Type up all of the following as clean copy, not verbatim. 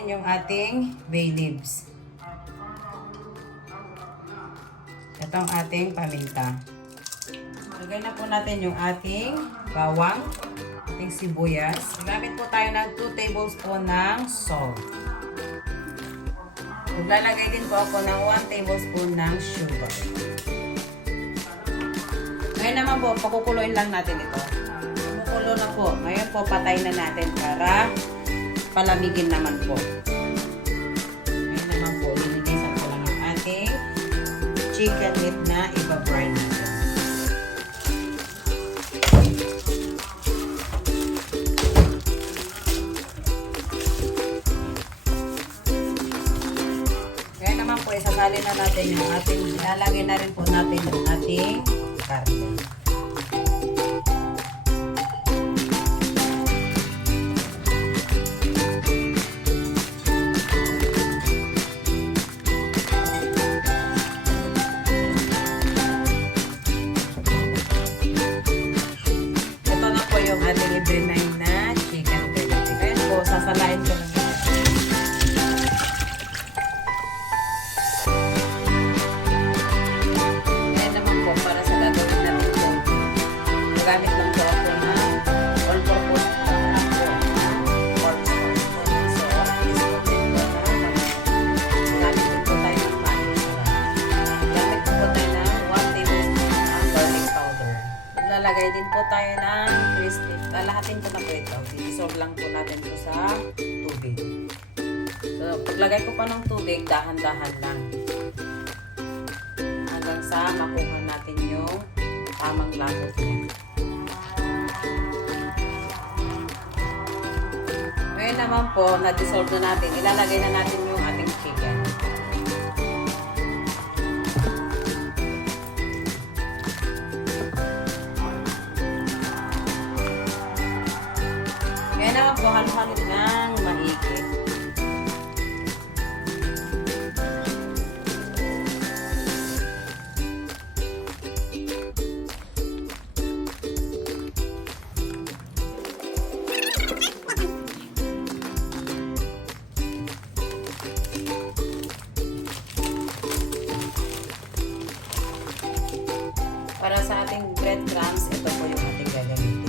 natin yung ating bay leaves. Ito ang ating paminta. Lagay na po natin yung ating bawang, ating sibuyas. Gamit po tayo ng 2 tablespoon ng salt. Maglalagay din po ako ng 1 tablespoon ng sugar. Ngayon naman po, pakukuloyin lang natin ito. Kumukulo na po. Ngayon po, patay na natin para palamigin naman po. Ngayon naman po, linisan ko lang yung ating chicken meat na iba-brine natin. Ngayon naman po, isasali na natin yung ating, ilalagay na rin po natin yung ating karne. Yung ating i-brine na chicken fillet. Ngayon po, sasalain ko lang. Ngayon naman po, para sa gagawin natin ito, magamit lang po ako ng all-purpose pork. So, gamit din po tayo ng panis. Gamit po tayo ng 1 tablespoon ng garlic powder. Lalagay din po tayo ng crispy. Lalahatin ko na po ito. I-dissolve lang po natin ito sa tubig. So, paglagay ko pa ng tubig, dahan-dahan lang. Hanggang sa makuha natin yung tamang lasot niya. Ngayon naman po, na-dissolve na natin. Ilalagay na natin yung ating chicken. Ngayon naman po, halo-halo ng maigi. Para sa ating breadcrumbs, ito po yung ating gagamitin.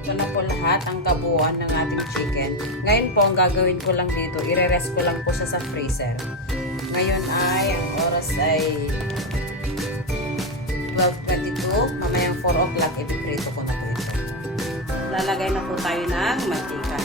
Ito na po lahat ang kabuuan ng ating chicken. Ngayon po, ang gagawin ko lang dito, ire-rest ko lang po siya sa freezer. Ngayon ay, ang oras ay 12:22. Mamayang 4 o'clock, ipiprito ko na po ito. Lalagay na po tayo ng mantika.